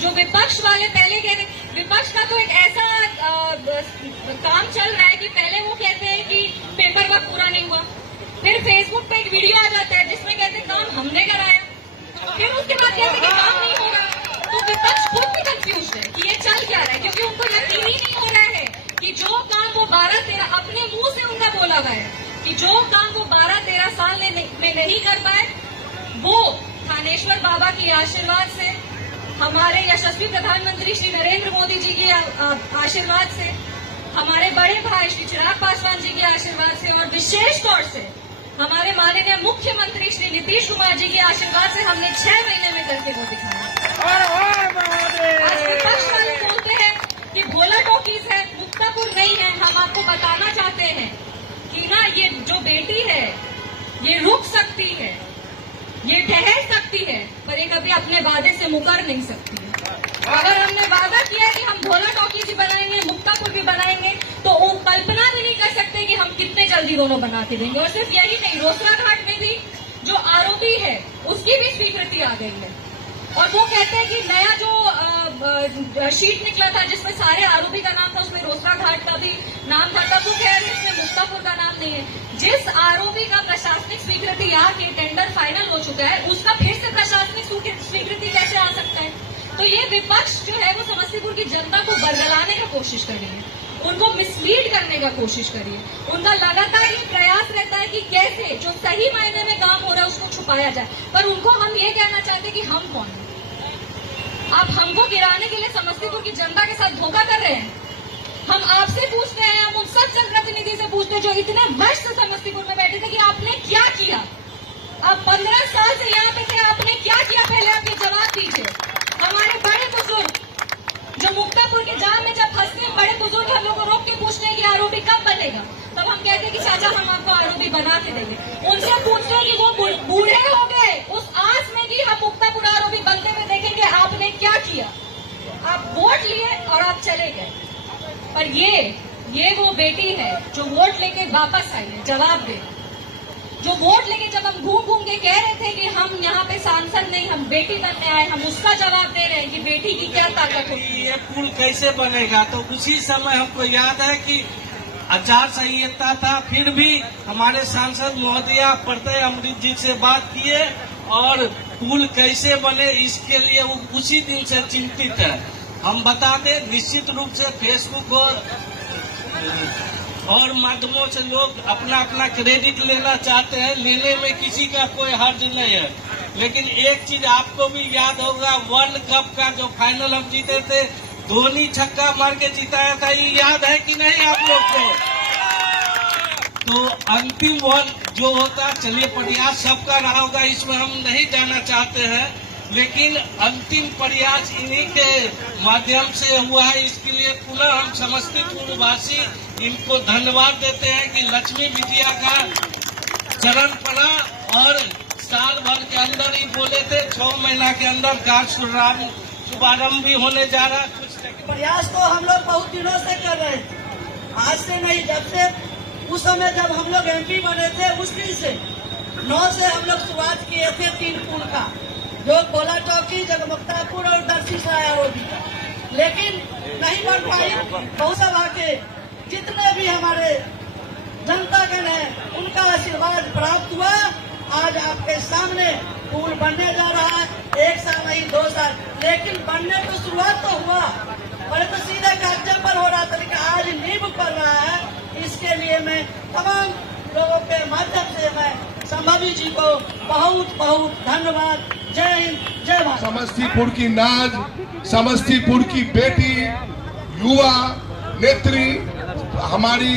जो विपक्ष वाले पहले कहते, विपक्ष का तो एक ऐसा काम चल रहा है कि पहले वो कहते हैं कि पेपर वर्क पूरा नहीं हुआ, फिर फेसबुक पे एक वीडियो आ जाता है जिसमें कहते हैं काम हमने कराया, फिर उसके बाद कहते हैं कि काम नहीं हो रहा। तो विपक्ष खुद भी कंफ्यूज है कि ये चल क्या रहा है, क्योंकि उनको यकीन ही नहीं हो रहा है कि जो काम वो 12-13 अपने मुंह से उनका बोला हुआ है कि जो काम वो 12-13 साल में नहीं कर पाए, वो थानेश्वर बाबा के आशीर्वाद से, हमारे यशस्वी प्रधानमंत्री श्री नरेंद्र मोदी जी के आशीर्वाद से, हमारे बड़े भाई श्री चिराग पासवान जी के आशीर्वाद से और विशेष तौर से हमारे माननीय मुख्यमंत्री श्री नीतीश कुमार जी के आशीर्वाद से हमने 6 महीने में करके वो दिखाया। आज विपक्ष वाले बोलते हैं कि भोला टॉकीज है, मुक्तापुर नहीं है। हम आपको बताना चाहते हैं कि ना ये जो बेटी है ये रुक सकती है, ये ठहर सकती है, पर ये कभी अपने वादे से मुकर नहीं सकती है। अगर हमने वादा किया कि हम भोला टॉकीज भी बनाएंगे, मुक्तापुर भी बनाएंगे, तो वो कल्पना भी नहीं कर सकते कि हम कितने जल्दी दोनों बना के देंगे। और सिर्फ यही नहीं, रोसड़ा घाट में भी जो आरोपी है उसकी भी स्वीकृति आ गई है। और वो कहते हैं कि नया जो शीट निकला था जिसमें सारे आरोपी का नाम था, उसमें रोसड़ा घाट का भी नाम था, तब वो कह रहे हैं इसमें मुक्तापुर का नाम नहीं है। जिस आरोपी का प्रशासनिक स्वीकृति आके टेंडर फाइनल हो चुका है, उसका फिर से प्रशासनिक स्वीकृति कैसे आ सकता है? तो ये विपक्ष जो है वो समस्तीपुर की जनता को बरगलाने का कोशिश कर रही है, उनको मिसलीड करने का कोशिश कर रही है। उनका लगातार ये प्रयास रहता है कि कैसे जो सही मायने में काम हो रहा है उसको छुपाया जाए। पर उनको हम ये कहना चाहते हैं कि हम कौन है? आप हमको गिराने के लिए समस्तीपुर की जनता के साथ धोखा कर रहे हैं। हम आपसे पूछते हैं, हम उन सब जनप्रतिनिधि से पूछते हैं जो इतने वर्ष से समस्तीपुर में बैठे थे कि आपने क्या किया? आप 15 साल से यहाँ पे थे, आपने क्या किया? पहले आप ये जवाब दीजिए। हमारे बड़े बुजुर्ग जो मुक्तापुर के जाम में जब फंसते हैं, बड़े बुजुर्ग हम लोग को रोक के पूछते हैं कि आरोपी कब बनेगा, तब हम कहते हैं कि चाचा हम आपको आरोपी बना के देंगे। उनसे पूछते हैं कि वो बूढ़े हो गए उस आस में कि हम मुक्तापुर आरोपी बनते हुए देखेंगे, आपने क्या किया? आप वोट लिए और आप चले गए। और ये वो बेटी है जो वोट लेके वापस आई है जवाब दे, जो वोट लेके जब हम घूम घूम के कह रहे थे कि हम यहाँ पे सांसद नहीं, हम बेटी बनने आए, हम उसका जवाब दे रहे हैं कि बेटी की क्या ताकत होती है। ये पुल कैसे बनेगा? तो उसी समय हमको याद है कि आचार संहिता था, फिर भी हमारे सांसद महोदया प्रत्यय अमृत जी से बात किए और पुल कैसे बने इसके लिए वो उसी दिन से चिंतित है। हम बता दें, निश्चित रूप से फेसबुक और माध्यमों से लोग अपना अपना क्रेडिट लेना चाहते हैं, लेने में किसी का कोई हर्ज नहीं है। लेकिन एक चीज आपको भी याद होगा, वर्ल्ड कप का जो फाइनल हम जीते थे, धोनी छक्का मार के जिताया था, ये याद है कि नहीं आप लोग को? तो अंतिम बॉल जो होता, चलिए प्रयास सबका रहा होगा, इसमें हम नहीं जाना चाहते हैं, लेकिन अंतिम प्रयास इन्हीं के माध्यम से हुआ है। इसके लिए पुनः हम समस्तीपुर वासी इनको धन्यवाद देते हैं कि लक्ष्मी विजया का चरण पड़ा और साल भर के अंदर ही बोले थे 6 महीना के अंदर कार्य शुभारंभ भी होने जा रहा है। प्रयास तो हम लोग बहुत दिनों से कर रहे थे, आज से नहीं, जब से उस समय जब हम लोग MP बने थे उस दिन से 9 से हम लोग शुरुआत किए थे 3 पुल का, जो भोला टॉकी, जगमुक्तापुर और दर्शी सराय आरोपी का, लेकिन नहीं बन पाई। बहुसभा के जितने भी हमारे जनतागण है उनका आशीर्वाद प्राप्त हुआ। आज आपके सामने पुल बनने जा रहा है, 1 साल नहीं 2 साल, लेकिन बनने तो शुरुआत तो हुआ, पहले तो सीधे कागज पर हो रहा था, लेकिन आज नींव पर रहा है। इसके लिए मैं तमाम लोगों के माध्यम से मैं संभावी जी को बहुत बहुत धन्यवाद। जय हिंद, जय भारत। समस्तीपुर की नाज, समस्तीपुर की बेटी, युवा नेत्री, हमारी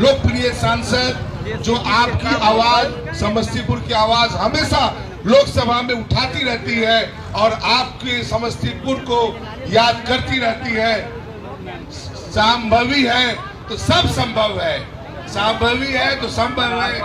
लोकप्रिय सांसद, जो आपकी आवाज, समस्तीपुर की आवाज हमेशा लोकसभा में उठाती रहती है और आपके समस्तीपुर को याद करती रहती है। संभवी है तो सब संभव है, संभवी है तो संभव है।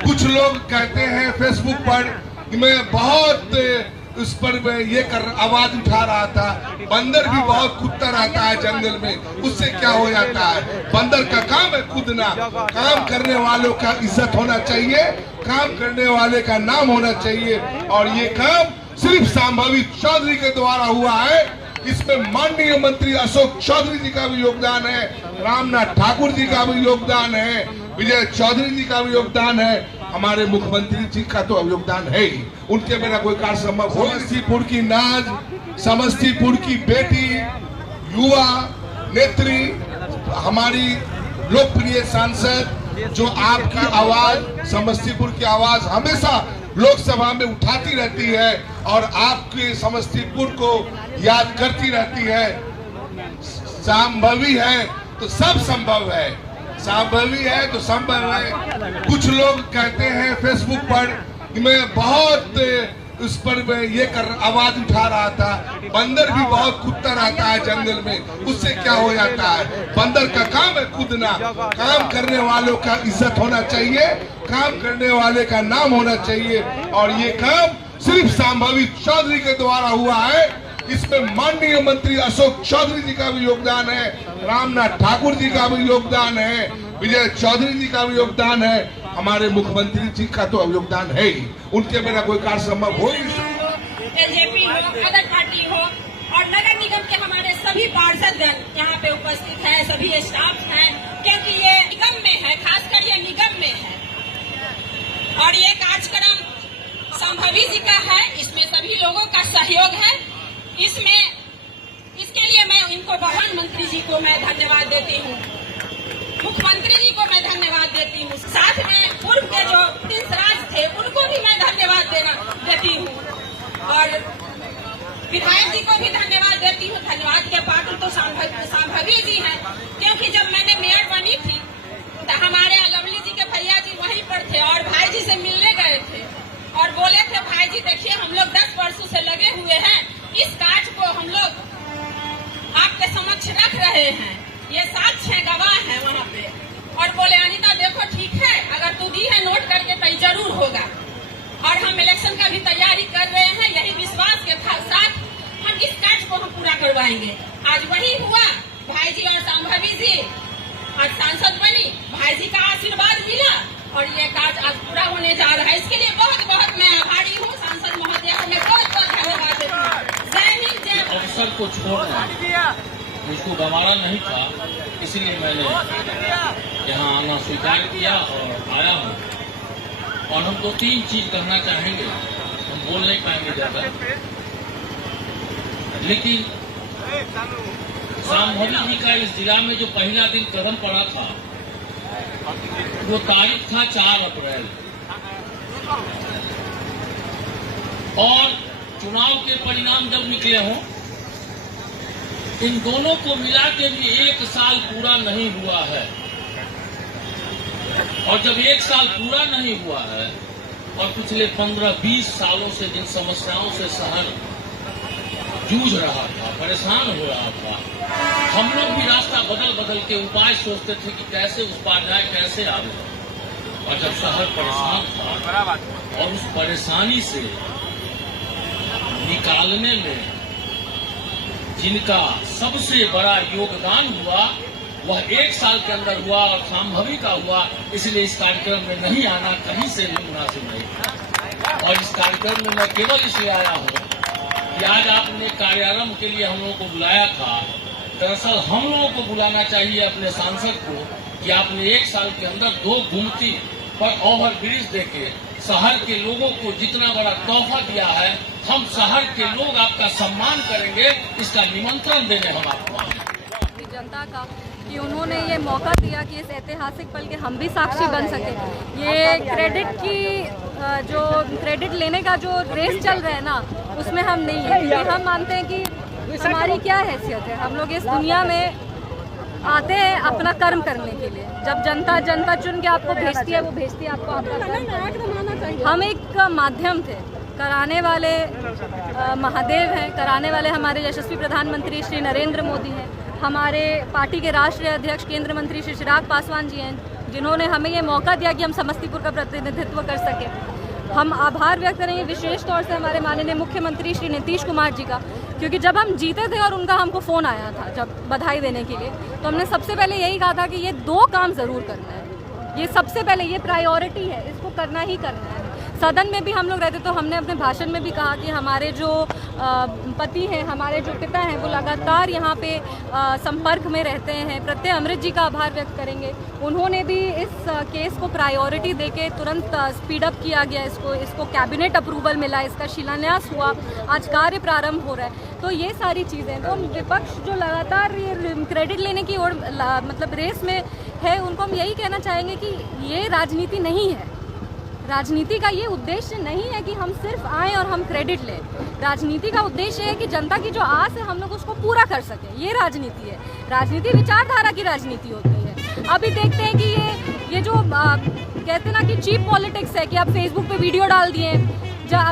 कुछ लोग कहते हैं फेसबुक पर कि मैं बहुत उस पर मैं ये आवाज उठा रहा था, बंदर भी बहुत कूदता रहता है जंगल में, उससे क्या हो जाता है? बंदर का काम है कूदना, काम करने वालों का इज्जत होना चाहिए, काम करने वाले का नाम होना चाहिए। और ये काम सिर्फ संभावी चौधरी के द्वारा हुआ है। इसमें माननीय मंत्री अशोक चौधरी जी का भी योगदान है, रामनाथ ठाकुर जी का भी योगदान है, विजय चौधरी जी का भी योगदान है, हमारे मुख्यमंत्री जी का तो योगदान है ही। उनके बिना कोई कार्य संभव हो। समस्तीपुर की नाज, समस्तीपुर की बेटी, युवा नेत्री, हमारी लोकप्रिय सांसद जो आपकी आवाज, समस्तीपुर की आवाज हमेशा लोकसभा में उठाती रहती है और आपके समस्तीपुर को याद करती रहती है। संभवी है तो सब संभव है, संभवी है तो संभव है। कुछ लोग कहते हैं फेसबुक पर कि मैं बहुत उस पर मैं ये आवाज उठा रहा था। बंदर भी बहुत कूदता रहता है जंगल में, उससे क्या हो जाता है? बंदर का काम है कूदना। काम करने वालों का इज्जत होना चाहिए, काम करने वाले का नाम होना चाहिए, और ये काम सिर्फ संभावी चौधरी के द्वारा हुआ है। इसमें माननीय मंत्री अशोक चौधरी जी का भी योगदान है, रामनाथ ठाकुर जी का भी योगदान है, विजय चौधरी जी का भी योगदान है, हमारे मुख्यमंत्री जी का तो योगदान है ही। उनके बिना कोई कार्य संभव हो ही नहीं सकता। एलजेपी हो, अदर पार्टी हो, और नगर निगम के हमारे सभी पार्षदगण यहाँ पे उपस्थित हैं, सभी स्टाफ हैं, क्योंकि ये निगम में है, खासकर ये निगम में है और ये कार्यक्रम संभवी जी का है। इसमें सभी लोगों का सहयोग है। इसके लिए मैं इनको प्रधानमंत्री जी को मैं धन्यवाद देती हूँ, मुख्यमंत्री जी को मैं धन्यवाद देती हूँ, साथ में पूर्व के जो 3 राज थे उनको भी मैं धन्यवाद देती हूँ, और विधायक जी को भी धन्यवाद देती हूँ। धन्यवाद के पात्र तो संभवी जी हैं, क्योंकि जब मैंने मेयर बनी थी तो हमारे लवली जी के भैया जी वहीं पर थे और भाई जी से मिलने गए थे और बोले थे, भाई जी देखिए हम लोग 10 वर्षों से लगे हुए हैं, इस कार्य को हम लोग आपके समक्ष रख रहे हैं, ये साक्ष्य है, गवाह है वहाँ पे। और बोले अनिता देखो ठीक है, अगर तू दी है नोट करके तो जरूर होगा, और हम इलेक्शन का भी तैयारी कर रहे हैं, यही विश्वास के साथ हम इस कार्य को हम पूरा करवाएंगे। आज वही हुआ, भाई जी और संभवी जी आज सांसद बनी, भाई जी का आशीर्वाद मिला और ये कार्य आज पूरा होने जा रहा है। इसके लिए बहुत बहुत मैं आभारी हूँ सांसद महोदय को, मैं बहुत बहुत धन्यवाद देती हूँ। जय हिंद, जय भारत। अवसर को छोड़ना मुझको गंवारा नहीं था, इसलिए मैंने यहाँ आना स्वीकार किया और आया हूँ। और हम 2-3 चीज कहना चाहेंगे, हम बोल नहीं पाएंगे ज्यादा, लेकिन संभवी जी का इस जिला में जो पहला दिन कदम पड़ा था वो तारीख था 4 अप्रैल, और चुनाव के परिणाम जब निकले हों, इन दोनों को मिला के भी 1 साल पूरा नहीं हुआ है। और जब 1 साल पूरा नहीं हुआ है और पिछले 15-20 सालों से जिन समस्याओं से शहर जूझ रहा था, परेशान हो रहा था, हम लोग भी रास्ता बदल बदल के उपाय सोचते थे कि कैसे उस पार जाए, कैसे आगे। और जब शहर परेशान था और उस परेशानी से निकालने में जिनका सबसे बड़ा योगदान हुआ वह 1 साल के अंदर हुआ और संभवी का हुआ, इसलिए इस कार्यक्रम में नहीं आना कहीं से भी मुनासिब नहीं। और इस कार्यक्रम में मैं केवल इसलिए आया हूँ कि आज आपने कार्यारंभ के लिए हम लोगों को बुलाया था। दरअसल हम लोगों को बुलाना चाहिए अपने सांसद को कि आपने 1 साल के अंदर 2 गुमती पर ओवर ब्रिज देके शहर के लोगों को जितना बड़ा तोहफा दिया है, हम शहर के लोग आपका सम्मान करेंगे, इसका निमंत्रण देने हम आपको आए। जनता का कि उन्होंने ये मौका दिया कि इस ऐतिहासिक पल के हम भी साक्षी बन सके। ये जो क्रेडिट लेने का जो रेस चल रहा है ना, उसमें हम नहीं है, क्योंकि हम मानते हैं कि हमारी क्या हैसियत है। हम लोग इस दुनिया में आते हैं अपना कर्म करने के लिए। जब जनता चुन के आपको भेजती है, वो भेजती है आपको आपका कर्म। हम एक माध्यम थे, कराने वाले महादेव हैं, कराने वाले हमारे यशस्वी प्रधानमंत्री श्री नरेंद्र मोदी हैं, हमारे पार्टी के राष्ट्रीय अध्यक्ष केंद्र मंत्री श्री चिराग पासवान जी हैं, जिन्होंने हमें ये मौका दिया कि हम समस्तीपुर का प्रतिनिधित्व कर सकें। हम आभार व्यक्त करेंगे विशेष तौर से हमारे माननीय मुख्यमंत्री श्री नीतीश कुमार जी का, क्योंकि जब हम जीते थे और उनका हमको फ़ोन आया था जब बधाई देने के लिए, तो हमने सबसे पहले यही कहा था कि ये 2 काम ज़रूर करना है, ये सबसे पहले ये प्रायोरिटी है, इसको करना ही करना है। सदन में भी हम लोग रहते तो हमने अपने भाषण में भी कहा कि हमारे जो पति हैं, हमारे जो पिता हैं, वो लगातार यहाँ पे संपर्क में रहते हैं। प्रत्यय अमृत जी का आभार व्यक्त करेंगे। उन्होंने भी इस केस को प्रायोरिटी देके तुरंत स्पीड अप किया गया, इसको कैबिनेट अप्रूवल मिला, इसका शिलान्यास हुआ, आज कार्य प्रारंभ हो रहा है। तो ये सारी चीज़ें, तो विपक्ष जो लगातार ये क्रेडिट लेने की ओर मतलब रेस में है, उनको हम यही कहना चाहेंगे कि ये राजनीति नहीं है। राजनीति का ये उद्देश्य नहीं है कि हम सिर्फ आएँ और हम क्रेडिट लें। राजनीति का उद्देश्य है कि जनता की जो आस है हम लोग उसको पूरा कर सकें। ये राजनीति है। राजनीति विचारधारा की राजनीति होती है। अभी देखते हैं कि ये जो कहते हैं ना कि चीप पॉलिटिक्स है कि आप फेसबुक पे वीडियो डाल दिए,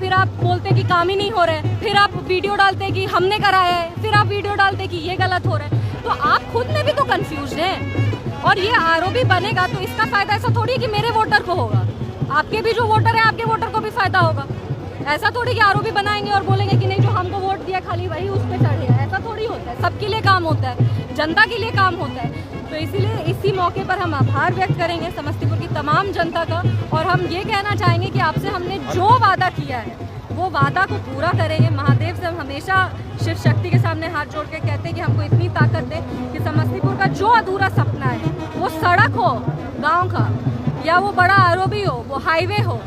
फिर आप बोलते हैं कि काम ही नहीं हो रहा है, फिर आप वीडियो डालते हैं कि हमने कराया है, फिर आप वीडियो डालते हैं कि ये गलत हो रहा है। तो आप खुद में भी तो कंफ्यूज हैं। और ये आरोपी बनेगा तो इसका फायदा ऐसा थोड़ी कि मेरे वोटर को होगा, आपके भी जो वोटर है आपके वोटर को भी फायदा होगा। ऐसा थोड़ी कि आरोपी बनाएंगे और बोलेंगे कि नहीं जो हमको वोट दिया खाली वही उस पर चढ़ेगा। ऐसा थोड़ी होता है। सबके लिए काम होता है, जनता के लिए काम होता है। तो इसीलिए इसी मौके पर हम आभार व्यक्त करेंगे समस्तीपुर की तमाम जनता का, और हम ये कहना चाहेंगे कि आपसे हमने जो वादा किया है वो वादा को पूरा करेंगे। महादेव से हम हमेशा शिव शक्ति के सामने हाथ जोड़ के कहते हैं कि हमको इतनी ताकत दे कि समस्तीपुर का जो अधूरा सपना है, वो सड़क हो गाँव का, या वो बड़ा आरोपी हो, वो हाईवे हो,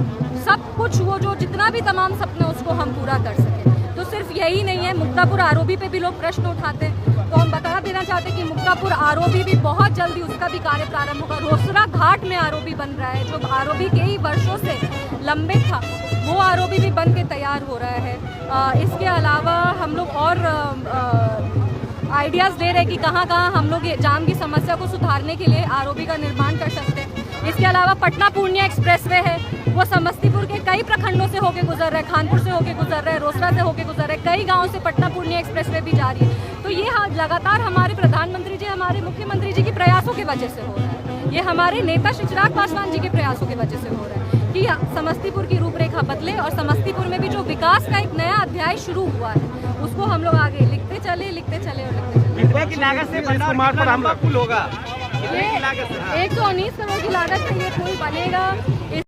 सब कुछ वो जो जितना भी तमाम सपने उसको हम पूरा कर सकें। तो सिर्फ यही नहीं है, मुक्तापुर आरोपी पे भी लोग प्रश्न उठाते हैं, तो हम बता देना चाहते हैं कि मुक्तापुर आरोपी भी बहुत जल्दी उसका भी कार्य प्रारंभ होगा। रोसड़ा घाट में आरोपी बन रहा है, जो आरोपी कई वर्षों से लंबित था, वो आरोपी भी बन के तैयार हो रहा है। इसके अलावा हम लोग और आइडियाज़ दे रहे हैं कि कहाँ कहाँ हम लोग जाम की समस्या को सुधारने के लिए आरओबी का निर्माण कर सकते हैं। इसके अलावा पटना पूर्णिया एक्सप्रेसवे है, वो समस्तीपुर के कई प्रखंडों से होके गुजर रहा है, खानपुर से होके गुजर रहा है, रोसड़ा से होके गुजर रहा है, कई गाँव से पटना पूर्णिया एक्सप्रेसवे भी जा रही है। तो ये लगातार हमारे प्रधानमंत्री जी, हमारे मुख्यमंत्री जी के प्रयासों की वजह से हो रहा है। ये हमारे नेता श्री चिराग पासवान जी के प्रयासों की वजह से हो रहा है कि समस्तीपुर की रूपरेखा बदले और समस्तीपुर में भी जो विकास का एक नया अध्याय शुरू हुआ है उसको हम लोग आगे लिखते चले और लिखते चले। की लागत से कुमार पर हमला पुल होगा, 119 करोड़ की लागत से ये पुल बनेगा।